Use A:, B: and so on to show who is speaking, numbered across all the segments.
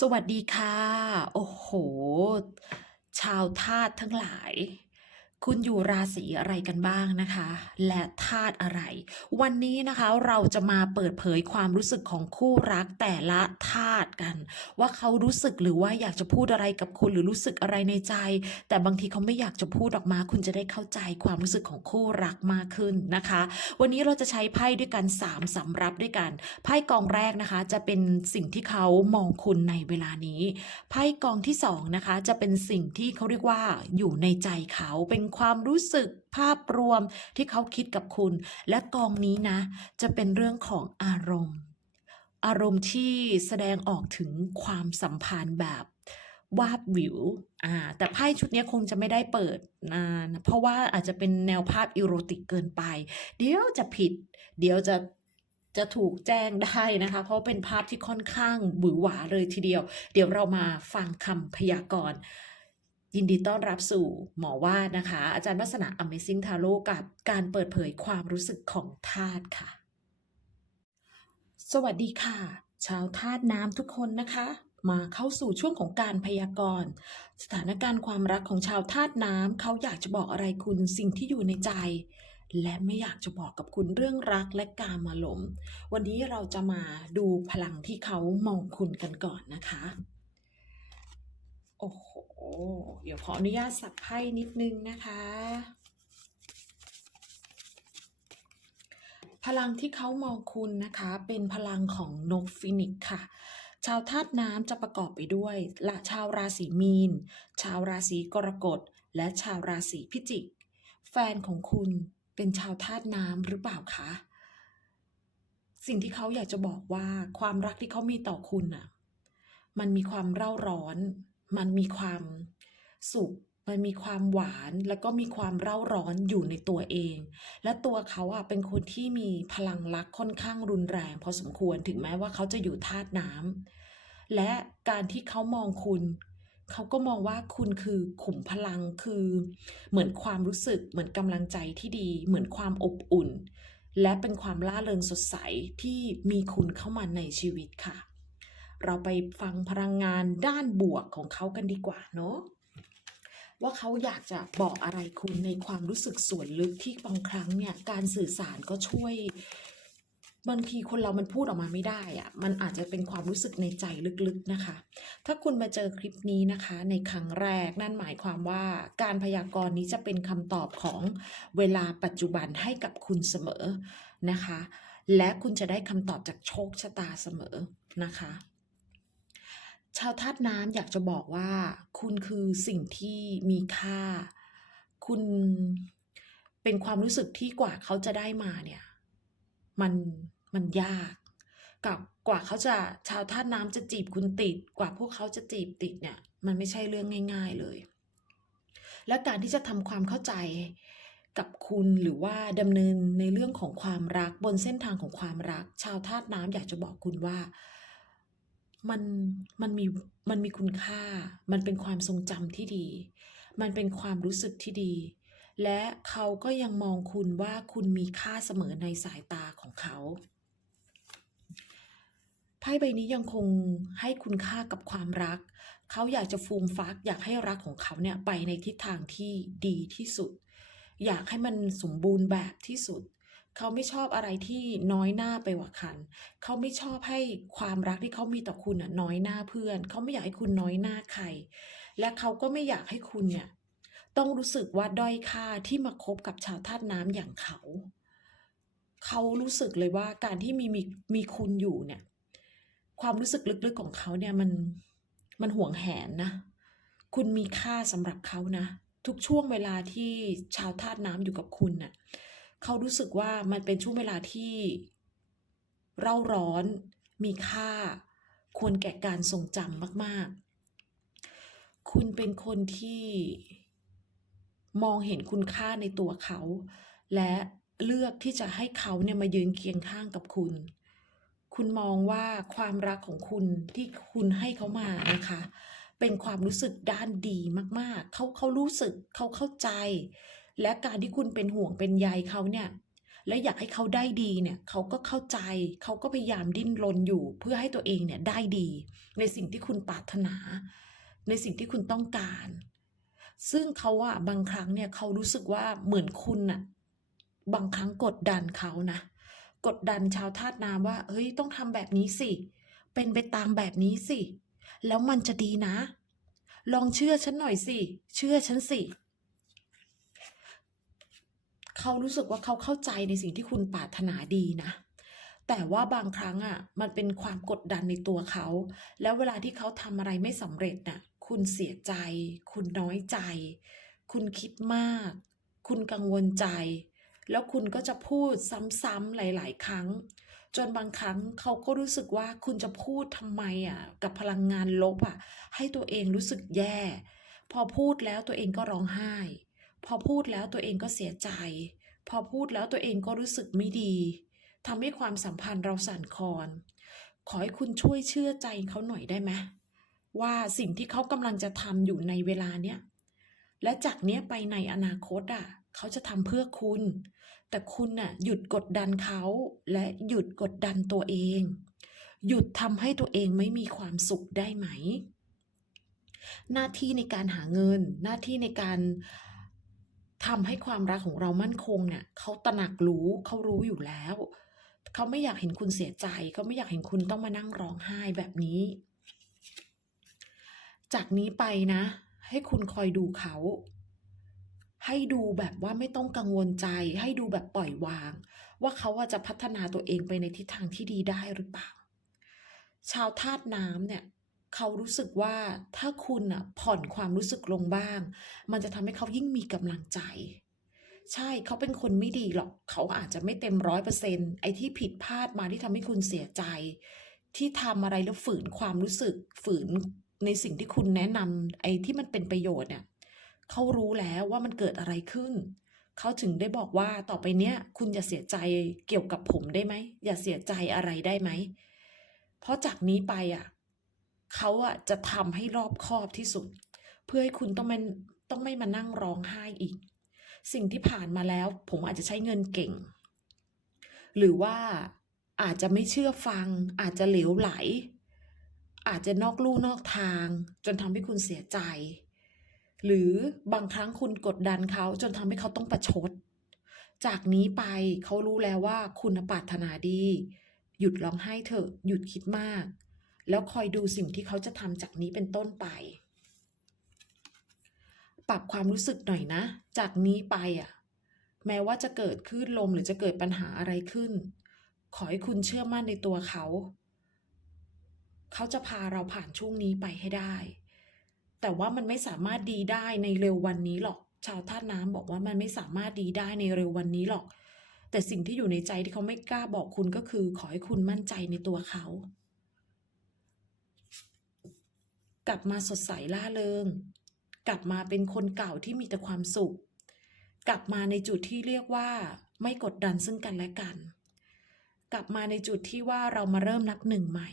A: สวัสดีค่ะ โอ้โห ชาวธาตุทั้งหลาย คุณอยู่ราศีอะไรกันบ้างนะคะ และธาตุอะไร วันนี้นะคะเราจะมาเปิดเผยความรู้สึกของคู่รักแต่ละธาตุกัน ว่าเขารู้สึกหรือว่าอยากจะพูดอะไรกับคุณหรือรู้สึกอะไรในใจ แต่บางทีเขาไม่อยากจะพูดออกมา คุณจะได้เข้าใจความรู้สึกของคู่รักมากขึ้นนะคะ วันนี้เราจะใช้ไพ่ด้วยกัน3สำรับด้วยกันไพ่กองแรกนะคะ จะเป็นสิ่งที่เขามองคุณในเวลานี้ไพ่กองที่สองนะคะจะเป็นสิ่งที่เขาเรียกว่าอยู่ในใจเขาเป็นความรู้สึกภาพรวมที่เขาคิดกับคุณ และกองนี้นะ จะเป็นเรื่องของอารมณ์ อารมณ์ที่แสดงออกถึงความสัมพันธ์แบบวาบวิว อ่า แต่ไพ่ชุดนี้คงจะไม่ได้เปิดนานเพราะว่าอาจจะเป็นแนวภาพอีโรติกเกินไป เดี๋ยวจะผิด เดี๋ยวจะจะถูกแจ้งได้นะคะ เพราะเป็นภาพที่ค่อนข้างหวือหวาเลยทีเดียว เดี๋ยวเรามาฟังคำพยากรณ์ ยินดีต้อนรับสู่หมอวาดนะคะ อาจารย์วัฒนา Amazing Tarot กับการเปิดเผยความรู้สึกของธาตุค่ะ สวัสดีค่ะ ชาวธาตุน้ำทุกคนนะคะ มาเข้าสู่ช่วงของการพยากรณ์ สถานการณ์ความรักของชาวธาตุน้ำเขาอยากจะบอกอะไรคุณสิ่งที่อยู่ในใจ และไม่อยากจะบอกกับคุณเรื่องรักและการมาหลม วันนี้เราจะมาดูพลังที่เขามองคุณกันก่อนนะคะ โอ้โห โอ้เดี๋ยวขออนุญาตสับไพ่นิดนึงนะคะ พลังที่เขามองคุณนะคะ เป็นพลังของนกฟินิกค่ะ ชาวธาตุน้ำจะประกอบไปด้วยละชาวราศีมีน ชาวราศีกรกฎ และชาวราศีพิจิก แฟนของคุณเป็นชาวธาตุน้ำหรือเปล่าคะ สิ่งที่เขาอยากจะบอกว่าความรักที่เขามีต่อคุณน่ะ มันมีความเร่าร้อน มันมีความสุขมันมีความหวานแล้วก็มีความเร่าร้อนอยู่ในตัวเอง และตัวเขาอะเป็นคนที่มีพลังรักค่อนข้างรุนแรง พอสมควรถึงแม้ว่าเขาจะอยู่ธาตุน้ำและการที่เขามองคุณ เขาก็มองว่าคุณคือขุมพลังคือ เหมือนความรู้สึกเหมือนกำลังใจที่ดี เหมือนความอบอุ่น และเป็นความล่าเริงสดใสที่มีคุณเข้ามาในชีวิตค่ะ เราไปฟังพลังงานด้านบวกของเขากันดีกว่าเนาะว่าเขาอยากจะบอกอะไรคุณในความรู้สึกส่วนลึกที่บางครั้งเนี่ยการสื่อสารก็ช่วย บางทีคนเรามันพูดออกมาไม่ได้อะมันอาจจะเป็นความรู้สึกในใจลึกๆนะคะ ถ้าคุณมาเจอคลิปนี้นะคะ ในครั้งแรกนั่นหมายความว่าการพยากรณ์นี้จะเป็นคำตอบของเวลาปัจจุบันให้กับคุณเสมอนะคะ และคุณจะได้คำตอบจากโชคชะตาเสมอนะคะ ชาวธาตุน้ำอยากจะบอกว่า คุณคือสิ่งที่มีค่า คุณเป็นความรู้สึกที่กว่าเขาจะได้มาเนี่ย มันมันยากกับกว่าเขาจะชาวธาตุน้ำจะจีบคุณติด กว่าพวกเขาจะจีบติดเนี่ย มันไม่ใช่เรื่องง่าย ๆเลย และการที่จะทำความเข้าใจกับคุณหรือว่าดำเนินในเรื่องของความรักบนเส้นทางของความรัก ชาวธาตุน้ำอยากจะบอกคุณว่า มันมันมีมันมีคุณค่า มันเป็นความทรงจำที่ดี มันเป็นความรู้สึกที่ดี และเขาก็ยังมองคุณว่าคุณมีค่าเสมอในสายตาของเขาไพ่ใบนี้ยังคงให้คุณค่ากับความรัก เขาอยากจะฟูมฟัก อยากให้รักของเขาเนี่ยไปในทิศทางที่ดีที่สุด อยากให้มันสมบูรณ์แบบที่สุด เขาไม่ชอบอะไรที่น้อยหน้าไปกว่ากัน เขาไม่ชอบให้ความรักที่เขามีต่อคุณน่ะน้อยหน้าเพื่อน เขาไม่อยากให้คุณน้อยหน้าใคร และเขาก็ไม่อยากให้คุณเนี่ยต้องรู้สึกว่าด้อยค่าที่มาคบกับชาวธาตุน้ำอย่างเขา เขารู้สึกเลยว่าการที่มีมีมีคุณอยู่เนี่ย ความรู้สึกลึกๆของเขาเนี่ยมันมันห่วงแหนนะ คุณมีค่าสำหรับเขานะ ทุกช่วงเวลาที่ชาวธาตุน้ำอยู่กับคุณน่ะ เขารู้สึกว่ามันเป็นช่วงเวลาที่เร่าร้อน มีค่า ควรแก่การทรงจำมาก ๆ คุณเป็นคนที่มองเห็นคุณค่าในตัวเขา และเลือกที่จะให้เขาเนี่ยมายืนเคียงข้างกับคุณ คุณมองว่าความรักของคุณที่คุณให้เขามานะคะ เป็นความรู้สึกด้านดีมาก ๆ เขาเขารู้สึกเขาเข้าใจ และการที่คุณเป็นห่วงเป็นใยเขาเนี่ย และอยากให้เขาได้ดีเนี่ยเขาก็เข้าใจ เขาก็พยายามดิ้นรนอยู่ เพื่อให้ตัวเองเนี่ยได้ดี ในสิ่งที่คุณปรารถนา ในสิ่งที่คุณต้องการ ซึ่งเขาอะบางครั้งเนี่ยเขารู้สึกว่าเหมือนคุณอะบางครั้งกดดันเขานะ กดดันชาวธาตุน้ำว่า เฮ้ยต้องทำแบบนี้สิ เป็นไปตามแบบนี้สิ แล้วมันจะดีนะ ลองเชื่อฉันหน่อยสิ เชื่อฉันสิ เขารู้สึกว่าเขาเข้าใจในสิ่งที่คุณปรารถนาดีนะแต่ว่าบางครั้งอะมันเป็นความกดดันในตัวเขา แล้วเวลาที่เขาทำอะไรไม่สำเร็จน่ะคุณเสียใจ คุณน้อยใจ คุณคิดมาก คุณกังวลใจ แล้วคุณก็จะพูดซ้ำๆหลาย ๆ ครั้ง จนบางครั้งเขาก็รู้สึกว่าคุณจะพูดทำไมอะกับพลังงานลบอะให้ตัวเองรู้สึกแย่ พอพูดแล้วตัวเองก็ร้องไห้ พอพูดแล้วตัวเองก็เสียใจ พอพูดแล้วตัวเองก็รู้สึกไม่ดีทำให้ความสัมพันธ์เราสั่นคลอน ขอให้คุณช่วยเชื่อใจเขาหน่อยได้ไหมว่าสิ่งที่เขากำลังจะทำอยู่ในเวลาเนี้ยและจากเนี้ยไปในอนาคตอะ เขาจะทำเพื่อคุณ แต่คุณน่ะหยุดกดดันเขาและหยุดกดดันตัวเอง หยุดทำให้ตัวเองไม่มีความสุขได้ไหม หน้าที่ในการหาเงิน หน้าที่ในการ ทำให้ความรักของเรามั่นคงเนี่ยเขาตระหนักรู้เขารู้อยู่แล้วเขาไม่อยากเห็นคุณเสียใจเขาไม่อยากเห็นคุณต้องมานั่งร้องไห้แบบนี้ จากนี้ไปนะ ให้คุณคอยดูเขา ให้ดูแบบว่าไม่ต้องกังวลใจ ให้ดูแบบปล่อยวาง ว่าเขาจะพัฒนาตัวเองไปในทิศทางที่ดีได้หรือเปล่า ชาวธาตุน้ำเนี่ย เขารู้สึกว่าถ้าคุณอะผ่อนความรู้สึกลงบ้าง มันจะทำให้เขายิ่งมีกำลังใจ ใช่เขาเป็นคนไม่ดีหรอก เขาอาจจะไม่เต็มร้อยเปอร์เซ็นไอ้ที่ผิดพลาดมาที่ทำให้คุณเสียใจ ที่ทำอะไรแล้วฝืนความรู้สึกฝืนในสิ่งที่คุณแนะนำไอ้ที่มันเป็นประโยชน์เนี่ยเขารู้แล้วว่ามันเกิดอะไรขึ้น เขาถึงได้บอกว่าต่อไปเนี้ยคุณอย่าเสียใจเกี่ยวกับผมได้ไหม อย่าเสียใจอะไรได้ไหม เพราะจากนี้ไปอะ เขาอะจะทำให้รอบคอบที่สุด เพื่อให้คุณต้องไม่ต้องไม่มานั่งร้องไห้อีก สิ่งที่ผ่านมาแล้ว ผมอาจจะใช้เงินเก่ง หรือว่าอาจจะไม่เชื่อฟัง อาจจะเหลวไหล อาจจะนอกลู่นอกทาง จนทำให้คุณเสียใจ หรือบางครั้งคุณกดดันเขาจนทำให้เขาต้องประชด จากนี้ไปเขารู้แล้วว่าคุณปรารถนาดี หยุดร้องไห้เถอะหยุดคิดมาก แล้วคอยดูสิ่งที่เขาจะทำจากนี้เป็นต้นไป ปรับความรู้สึกหน่อยนะ จากนี้ไปอะ แม้ว่าจะเกิดคลื่นลมหรือจะเกิดปัญหาอะไรขึ้น ขอให้คุณเชื่อมั่นในตัวเขา เขาจะพาเราผ่านช่วงนี้ไปให้ได้ แต่ว่ามันไม่สามารถดีได้ในเร็ววันนี้หรอก ชาวธาตุน้ำบอกว่ามันไม่สามารถดีได้ในเร็ววันนี้หรอก แต่สิ่งที่อยู่ในใจที่เขาไม่กล้าบอกคุณก็คือ ขอให้คุณมั่นใจในตัวเขา กลับมาสดใสล่าเริง กลับมาเป็นคนเก่าที่มีแต่ความสุข กลับมาในจุดที่เรียกว่า ไม่กดดันซึ่งกันและกัน กลับมาในจุดที่ว่าเรามาเริ่มนับหนึ่งใหม่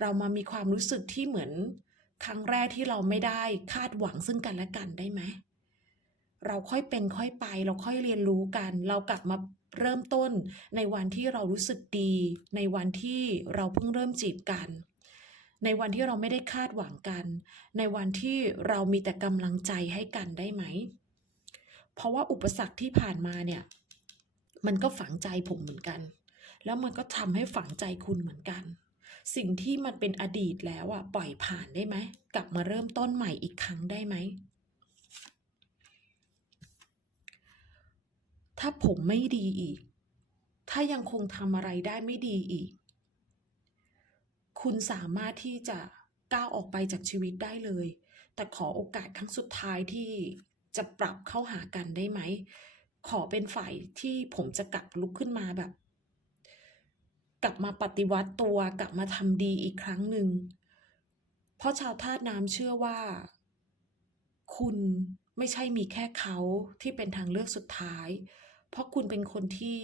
A: เรามามีความรู้สึกที่เหมือน ครั้งแรกที่เราไม่ได้คาดหวังซึ่งกันและกันได้ไหมเราค่อยเป็นค่อยไป เราค่อยเรียนรู้กัน เรากลับมาเริ่มต้นในวันที่เรารู้สึกดี ในวันที่เราเพิ่งเริ่มจีบกัน ในวันที่เราไม่ได้คาดหวังกัน ในวันที่เรามีแต่กำลังใจให้กันได้ไหม เพราะว่าอุปสรรคที่ผ่านมาเนี่ย มันก็ฝังใจผมเหมือนกัน แล้วมันก็ทำให้ฝังใจคุณเหมือนกัน สิ่งที่มันเป็นอดีตแล้วอะปล่อยผ่านได้ไหม กลับมาเริ่มต้นใหม่อีกครั้งได้ไหม ถ้าผมไม่ดีอีก ถ้ายังคงทำอะไรได้ไม่ดีอีก คุณสามารถที่จะก้าวออกไปจากชีวิตได้เลย แต่ขอโอกาสครั้งสุดท้ายที่จะปรับเข้าหากันได้ไหม ขอเป็นฝ่ายที่ผมจะกลับลุกขึ้นมาแบบ กลับมาปฏิวัติตัวกลับมาทำดีอีกครั้งหนึ่ง เพราะชาวธาตุน้ำเชื่อว่า คุณไม่ใช่มีแค่เขาที่เป็นทางเลือกสุดท้าย เพราะคุณเป็นคนที่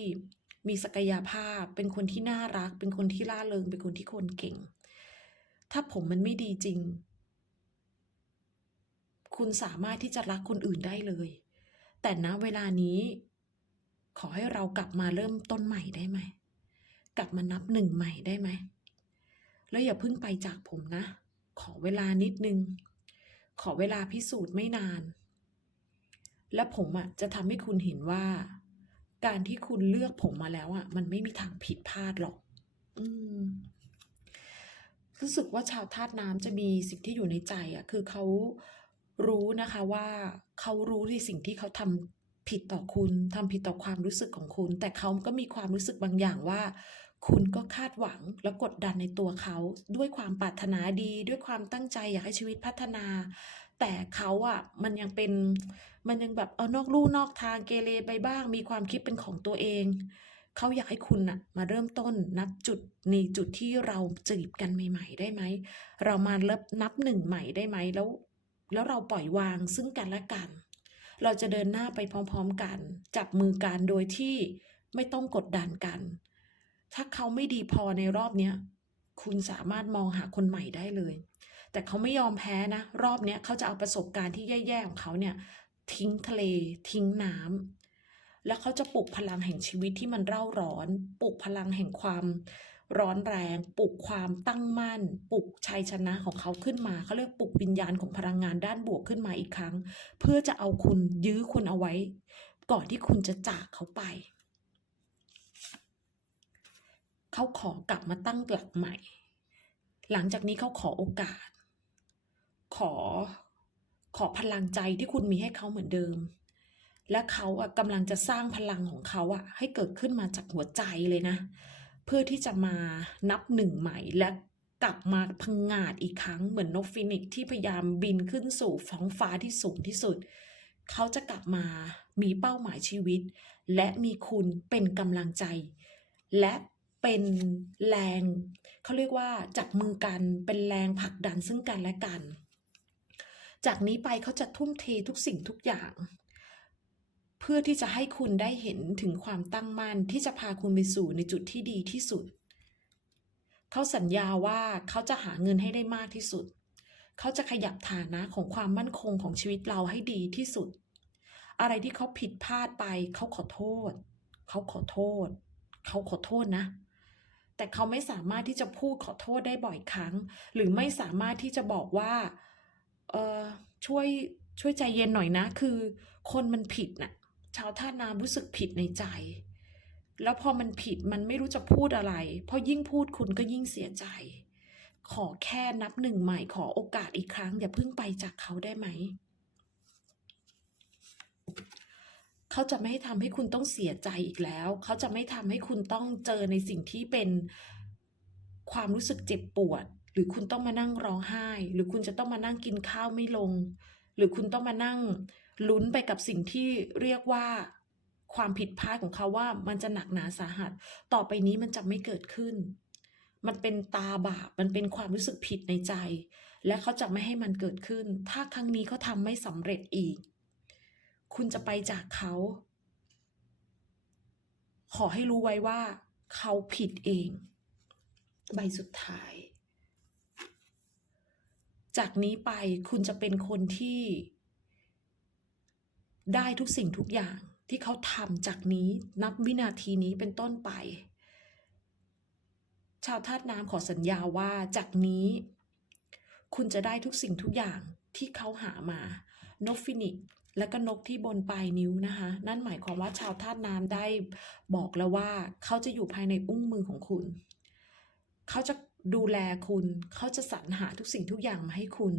A: มีศักยภาพ เป็นคนที่น่ารัก เป็นคนที่ล่าเริง เป็นคนที่คนเก่ง ถ้าผมมันไม่ดีจริง คุณสามารถที่จะรักคนอื่นได้เลย แต่ณเวลานี้ ขอให้เรากลับมาเริ่มต้นใหม่ได้ไหม กลับมานับหนึ่งใหม่ได้ไหม แล้วอย่าเพิ่งไปจากผมนะ ขอเวลานิดนึง ขอเวลาพิสูจน์ไม่นาน และผมอะจะทำให้คุณเห็นว่า การที่คุณเลือกผมมาแล้วอะ มันไม่มีทางผิดพลาดหรอก อืมรู้สึกว่าชาวธาตุน้ำจะมีสิ่งที่อยู่ในใจอะ คือเขารู้นะคะว่าเขารู้ในสิ่งที่เขาทำผิดต่อคุณทำผิดต่อความรู้สึกของคุณ แต่เขาก็มีความรู้สึกบางอย่างว่า คุณก็คาดหวังและกดดันในตัวเขา ด้วยความปรารถนาดี ด้วยความตั้งใจอยากให้ชีวิตพัฒนา แต่เขาอะ มันยังเป็น มันยังแบบเออนอกลู่นอกทางเกเรไปบ้าง มีความคิดเป็นของตัวเอง เขาอยากให้คุณน่ะมาเริ่มต้นนับจุดในจุดที่เราจีบกันใหม่ ๆ ได้ไหม เรามาเริ่มนับหนึ่งใหม่ได้ไหมแล้ว แล้วเราปล่อยวางซึ่งกันและกัน เราจะเดินหน้าไปพร้อม ๆ กัน จับมือกันโดยที่ไม่ต้องกดดันกัน ถ้าเขาไม่ดีพอในรอบเนี้ยคุณสามารถมองหาคนใหม่ได้เลย แต่เขาไม่ยอมแพ้นะ รอบเนี้ยเขาจะเอาประสบการณ์ที่แย่ๆของเขาเนี่ย ทิ้งทะเล ทิ้งน้ำแล้วเขาจะปลุกพลังแห่งชีวิตที่มันเร่าร้อน ปลุกพลังแห่งความร้อนแรง ปลุกความตั้งมั่น ปลุกชัยชนะของเขาขึ้นมาเขาเรียกปลุกวิญญาณของพลังงานด้านบวกขึ้นมาอีกครั้ง เพื่อจะเอาคุณยื้อคุณเอาไว้ ก่อนที่คุณจะจากเขาไป เขาขอกลับมาตั้งหลักใหม่ หลังจากนี้เขาขอโอกาส ขอ ขอพลังใจที่คุณมีให้เขาเหมือนเดิม และเขาอะกำลังจะสร้างพลังของเขาอะ ให้เกิดขึ้นมาจากหัวใจเลยนะ เพื่อที่จะมานับหนึ่งใหม่และกลับมาพังงาดอีกครั้งเหมือนนกฟินิกซ์ที่พยายามบินขึ้นสู่ฟ้องฟ้าที่สูงที่สุด เขาจะกลับมามีเป้าหมายชีวิต และมีคุณเป็นกำลังใจ และเป็นแรง เขาเรียกว่าจับมือกันเป็นแรงผลักดันซึ่งกันและกัน จากนี้ไปเขาจะทุ่มเททุกสิ่งทุกอย่าง เพื่อที่จะให้คุณได้เห็นถึงความตั้งมั่นที่จะพาคุณไปสู่ในจุดที่ดีที่สุด เขาสัญญาว่าเขาจะหาเงินให้ได้มากที่สุด เขาจะขยับฐานะของความมั่นคงของชีวิตเราให้ดีที่สุด อะไรที่เขาผิดพลาดไป เขาขอโทษ เขาขอโทษ เขาขอโทษนะแต่เขาไม่สามารถที่จะพูดขอโทษได้บ่อยครั้ง หรือไม่สามารถที่จะบอกว่า เออช่วยช่วยใจเย็นหน่อยนะ คือคนมันผิดน่ะ ชาวท่าน้ำรู้สึกผิดในใจ แล้วพอมันผิดมันไม่รู้จะพูดอะไรพราะยิ่งพูดคุณก็ยิ่งเสียใจ ขอแค่นับหนึ่งใหม่ขอโอกาสอีกครั้ง อย่าเพิ่งไปจากเขาได้ไหม เขาจะไม่ให้ทำให้คุณต้องเสียใจอีกแล้ว เขาจะไม่ทำให้คุณต้องเจอในสิ่งที่เป็นความรู้สึกเจ็บปวด หรือคุณต้องมานั่งร้องไห้ หรือคุณจะต้องมานั่งกินข้าวไม่ลง หรือคุณต้องมานั่งลุ้นไปกับสิ่งที่เรียกว่าความผิดพลาดของเขาว่ามันจะหนักหนาสาหัส ต่อไปนี้มันจะไม่เกิดขึ้น มันเป็นตาบาปมันเป็นความรู้สึกผิดในใจ และเขาจะไม่ให้มันเกิดขึ้น ถ้าครั้งนี้เขาทำไม่สำเร็จอีก คุณจะไปจากเขา ขอให้รู้ไว้ว่า เขาผิดเอง ใบสุดท้าย จากนี้ไปคุณจะเป็นคนที่ ได้ทุกสิ่งทุกอย่างที่เขาทำจากนี้นับวินาทีนี้เป็นต้นไป ชาวธาตุน้ำขอสัญญาว่าจากนี้ คุณจะได้ทุกสิ่งทุกอย่างที่เขาหามานกฟินิกและก็นกที่บนปลายนิ้วนะคะ นั่นหมายความว่าชาวธาตุน้ำได้บอกแล้วว่า เขาจะอยู่ภายในอุ้งมือของคุณ เขาจะ ดูแลคุณ เขาจะสรรหาทุกสิ่งทุกอย่างมาให้คุณ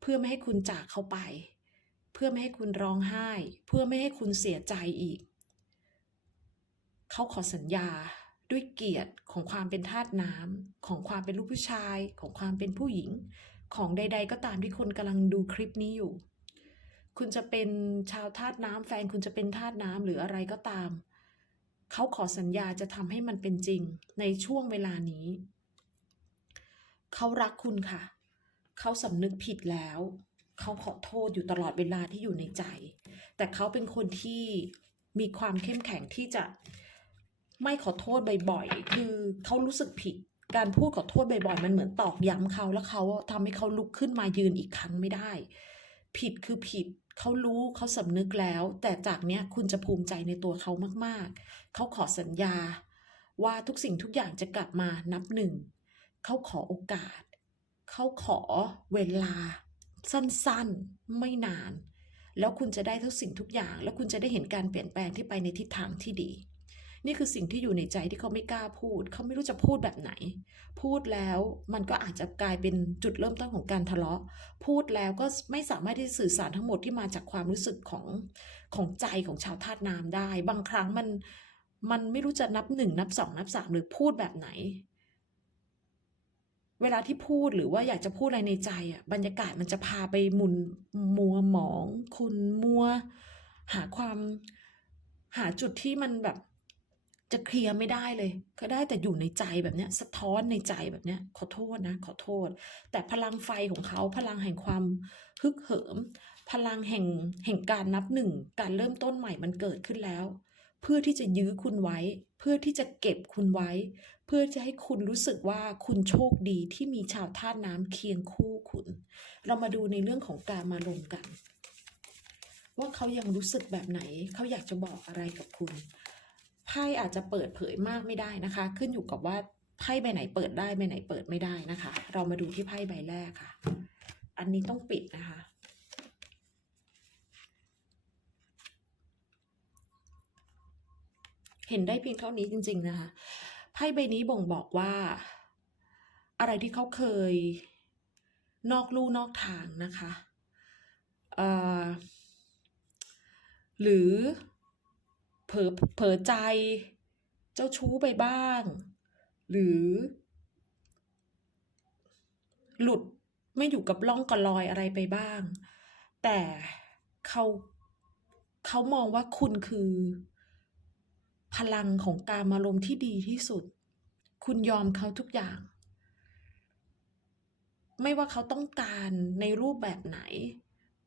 A: เพื่อไม่ให้คุณจากเขาไป เพื่อไม่ให้คุณร้องไห้ เพื่อไม่ให้คุณเสียใจอีก เขาขอสัญญาด้วยเกียรติของความเป็นทาสน้ำของความเป็นลูกผู้ชาย ของความเป็นผู้หญิง ของใด ๆ ก็ตามที่คนกำลังดูคลิปนี้อยู่ คุณจะเป็นชาวทาสน้ำแฟนคุณจะเป็นทาสน้ำหรืออะไรก็ตาม เขาขอสัญญาจะทำให้มันเป็นจริงในช่วงเวลานี้ เขารักคุณค่ะ เขาสำนึกผิดแล้ว เขาขอโทษอยู่ตลอดเวลาที่อยู่ในใจ แต่เขาเป็นคนที่มีความเข้มแข็งที่จะไม่ขอโทษบ่อยๆ คือเขารู้สึกผิด การพูดขอโทษบ่อยๆ มันเหมือนตอกย้ำเขาแล้วเขาทำให้เขาลุกขึ้นมายืนอีกครั้งไม่ได้ ผิดคือผิด เขารู้เขาสำนึกแล้ว แต่จากเนี้ยคุณจะภูมิใจในตัวเขามากๆ เขาขอสัญญา ว่าทุกสิ่งทุกอย่างจะกลับมานับหนึ่ง เขาขอโอกาส เขาขอเวลา สั้นๆ ไม่นาน แล้วคุณจะได้ทุกสิ่งทุกอย่าง แล้วคุณจะได้เห็นการเปลี่ยนแปลงที่ไปในทิศทางที่ดี นี่คือสิ่งที่อยู่ในใจที่เขาไม่กล้าพูด เขาไม่รู้จะพูดแบบไหน พูดแล้วมันก็อาจจะกลายเป็นจุดเริ่มต้นของการทะเลาะ พูดแล้วก็ไม่สามารถที่จะสื่อสารทั้งหมดที่มาจากความรู้สึกของของใจของชาวธาตุน้ำได้ บางครั้งมันมันไม่รู้จะนับหนึ่งนับสองนับสามหรือพูดแบบไหน เวลาที่พูดหรือว่าอยากจะพูดอะไรในใจอะบรรยากาศมันจะพาไปหมุนมัวหมอง คุณมัว หาความหาจุดที่มันแบบจะเคลียร์ไม่ได้เลย ก็ได้แต่อยู่ในใจแบบเนี้ย สะท้อนในใจแบบเนี้ย ขอโทษนะ ขอโทษ แต่พลังไฟของเขาพลังแห่งความฮึกเหิม พลังแห่งแห่งการนับหนึ่ง การเริ่มต้นใหม่มันเกิดขึ้นแล้ว เพื่อที่จะยื้อคุณไว้ เพื่อที่จะเก็บคุณไว้ เพื่อจะให้คุณรู้สึกว่าคุณโชคดีที่มีชาวธาตุน้ำเคียงคู่คุณ เรามาดูในเรื่องของการมาลงกัน ว่าเขายังรู้สึกแบบไหน เขาอยากจะบอกอะไรกับคุณไพ่อาจจะเปิดเผยมากไม่ได้นะคะ ขึ้นอยู่กับว่าไพ่ใบไหนเปิดได้ใบไหนเปิดไม่ได้นะคะ เรามาดูที่ไพ่ใบแรกค่ะ อันนี้ต้องปิดนะคะ เห็นได้เพียงเท่านี้จริง ๆ นะคะไพ่ใบนี้บ่งบอกว่า อะไรที่เขาเคยนอกลู่นอกทางนะคะหรือเผลอเผลอใจเจ้าชู้ไปบ้าง หรือ หลุดไม่อยู่กับล่องกับรอยอะไรไปบ้าง แต่เขาเขามองว่าคุณคือ พลังของการมารมที่ดีที่สุด คุณยอมเขาทุกอย่าง ไม่ว่าเขาต้องการในรูปแบบไหน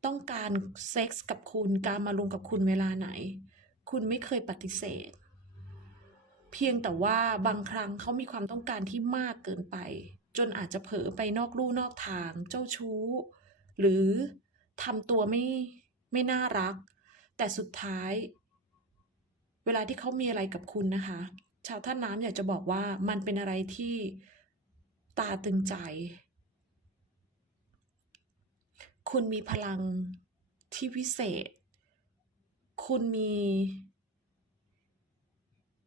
A: ต้องการเซ็กส์กับคุณ การมาลงกับคุณเวลาไหน คุณไม่เคยปฏิเสธ เพียงแต่ว่าบางครั้งเขามีความต้องการที่มากเกินไป จนอาจจะเผลอไปนอกลู่นอกทาง เจ้าชู้ หรือทำตัวไม่ไม่น่ารัก แต่สุดท้าย เวลาที่เขามีอะไรกับคุณนะคะ ชาวท่าน้ำอยากจะบอกว่ามันเป็นอะไรที่ตาตึงใจ คุณมีพลังที่วิเศษ คุณมี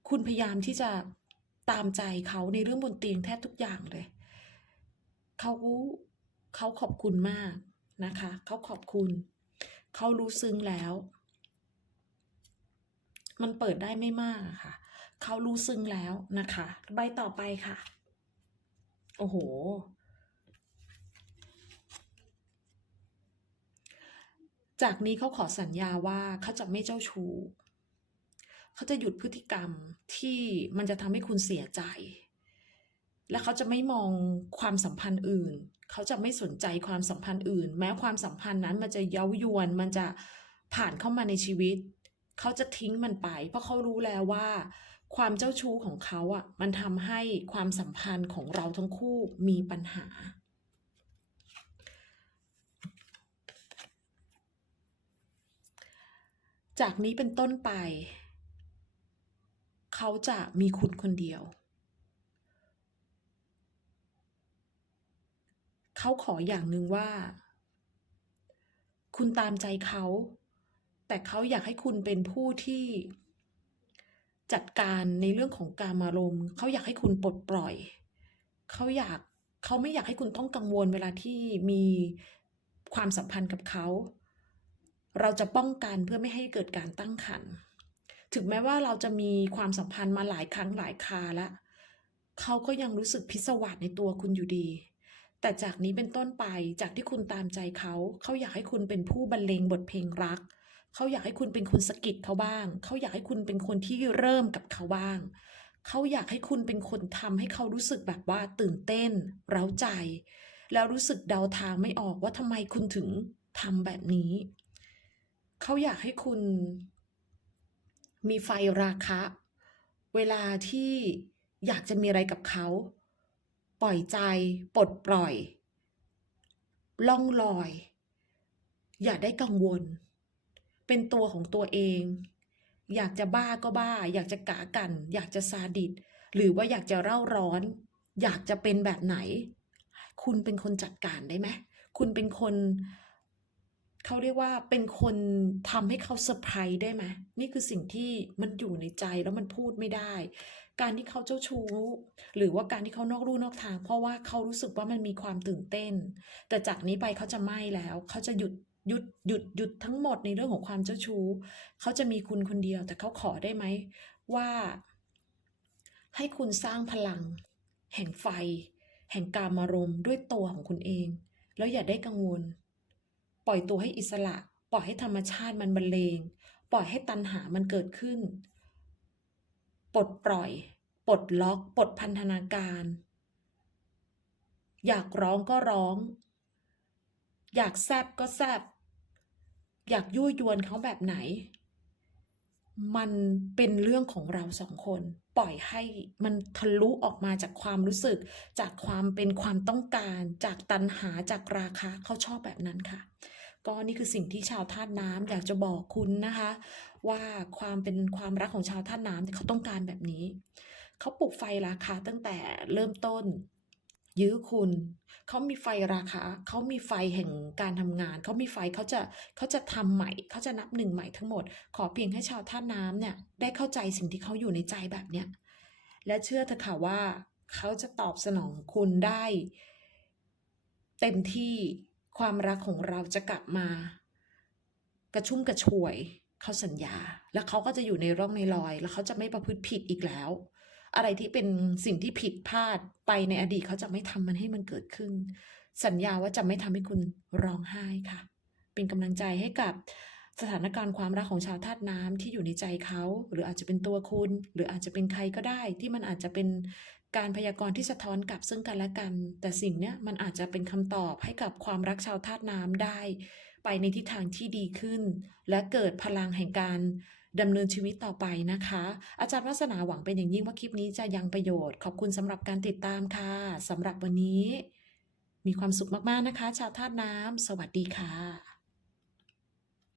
A: คุณพยายามที่จะตามใจเขาในเรื่องบนเตียงแทบทุกอย่างเลย เขาเขาขอบคุณมากนะคะ เขาขอบคุณ เขารู้ซึ้งแล้ว มันเปิดได้ไม่มากค่ะ เขารู้ซึ้งแล้วนะคะ ใบต่อไปค่ะ โอ้โห จากนี้เขาขอสัญญาว่าเขาจะไม่เจ้าชู้เขาจะหยุดพฤติกรรมที่มันจะทำให้คุณเสียใจ และเขาจะไม่มองความสัมพันธ์อื่น เขาจะไม่สนใจความสัมพันธ์อื่น แม้ความสัมพันธ์นั้นมันจะเย้ายวน มันจะผ่านเข้ามาในชีวิต เขาจะทิ้งมันไป เพราะเขารู้แล้วว่า ความเจ้าชู้ของเขาอะมันทำให้ความสัมพันธ์ของเราทั้งคู่มีปัญหา จากนี้เป็นต้นไป เขาจะมีคุณคนเดียว เขาขออย่างหนึ่งว่า คุณตามใจเขา แต่เขาอยากให้คุณเป็นผู้ที่จัดการในเรื่องของการมารมณ์เขาอยากให้คุณปลดปล่อย เขาอยากเขาไม่อยากให้คุณต้องกังวลเวลาที่มีความสัมพันธ์กับเขา เราจะป้องกันเพื่อไม่ให้เกิดการตั้งครรภ์ถึงแม้ว่าเราจะมีความสัมพันธ์มาหลายครั้งหลายคาแล้วเขาก็ยังรู้สึกพิศวาสในตัวคุณอยู่ดี แต่จากนี้เป็นต้นไปจากที่คุณตามใจเขา เขาอยากให้คุณเป็นผู้บรรเลงบทเพลงรัก เขาอยากให้คุณเป็นคนสะกิดเขาบ้าง เขาอยากให้คุณเป็นคนที่เริ่มกับเขาบ้าง เขาอยากให้คุณเป็นคนทำให้เขารู้สึกแบบว่าตื่นเต้น เร้าใจ แล้วรู้สึกเดาทางไม่ออกว่าทำไมคุณถึงทำแบบนี้ เขาอยากให้คุณ มีไฟราคะ เวลาที่อยากจะมีอะไรกับเขา ปล่อยใจ ปลดปล่อย ล่องลอย อย่าได้กังวล เป็นตัวของตัวเอง อยากจะบ้าก็บ้า อยากจะกากัน อยากจะซาดิสหรือว่าอยากจะเร่าร้อน อยากจะเป็นแบบไหน คุณเป็นคนจัดการได้ไหมคุณเป็นคนเขาเรียกว่าเป็นคนทำให้เขาเซอร์ไพรส์ได้ไหมนี่คือสิ่งที่มันอยู่ในใจแล้วมันพูดไม่ได้ การที่เขาเจ้าชู้ หรือว่าการที่เขานอกลู่นอกทาง เพราะว่าเขารู้สึกว่ามันมีความตื่นเต้น แต่จากนี้ไปเขาจะไม่แล้ว เขาจะหยุด หยุดหยุดหยุดทั้งหมดในเรื่องของความเจ้าชู้เขาจะมีคุณคนเดียว แต่เขาขอได้ไหมว่า ให้คุณสร้างพลัง แห่งไฟ แห่งการมารมด้วยตัวของคุณเอง แล้วอย่าได้กังวล ปล่อยตัวให้อิสระ ปล่อยให้ธรรมชาติมันบรรเลง ปล่อยให้ตัณหามันเกิดขึ้น ปลดปล่อย ปลดล็อก ปลดพันธนาการ อยากร้องก็ร้อง อยากแซบก็แซบ อยากยั่วยวนเขาแบบไหน มันเป็นเรื่องของเราสองคน ปล่อยให้มันทะลุออกมาจากความรู้สึก จากความเป็นความต้องการ จากตัณหาจากราคะเขาชอบแบบนั้นค่ะ ก็นี่คือสิ่งที่ชาวธาตุน้ำอยากจะบอกคุณนะคะ ว่าความเป็นความรักของชาวธาตุน้ำเนี่ยเขาต้องการแบบนี้ เขาปลุกไฟราคาตั้งแต่เริ่มต้น ยื้อคุณ เขามีไฟราคา เขามีไฟแห่งการทำงาน เขามีไฟเขาจะเขาจะทำใหม่ เขาจะนับหนึ่งใหม่ทั้งหมด ขอเพียงให้ชาวท่าน้ำเนี่ยได้เข้าใจสิ่งที่เขาอยู่ในใจแบบเนี้ย และเชื่อเถอะค่ะว่าเขาจะตอบสนองคุณได้ เต็มที่ความรักของเราจะกลับมา กระชุ่มกระชวย เขาสัญญา แล้วเขาก็จะอยู่ในร่องในรอย แล้วเขาจะไม่ประพฤติผิดอีกแล้ว อะไรที่เป็นสิ่งที่ผิดพลาดไปในอดีตเขาจะไม่ทำมันให้มันเกิดขึ้น สัญญาว่าจะไม่ทำให้คุณร้องไห้ค่ะ เป็นกำลังใจให้กับสถานการณ์ความรักของชาวธาตุน้ำที่อยู่ในใจเขา หรืออาจจะเป็นตัวคุณ หรืออาจจะเป็นใครก็ได้ ที่มันอาจจะเป็นการพยากรณ์ที่สะท้อนกลับซึ่งกันและกัน แต่สิ่งเนี้ยมันอาจจะเป็นคำตอบให้กับความรักชาวธาตุน้ำได้ ไปในทิศทางที่ดีขึ้น และเกิดพลังแห่งการ ดำเนินชีวิตต่อไปนะคะ อาจารย์วัฒนาหวังเป็นอย่างยิ่งว่าคลิปนี้จะยังประโยชน์ ขอบคุณสำหรับการติดตามค่ะสำหรับวันนี้ มีความสุขมากๆนะคะ ชาวธาตุน้ำสวัสดีค่ะ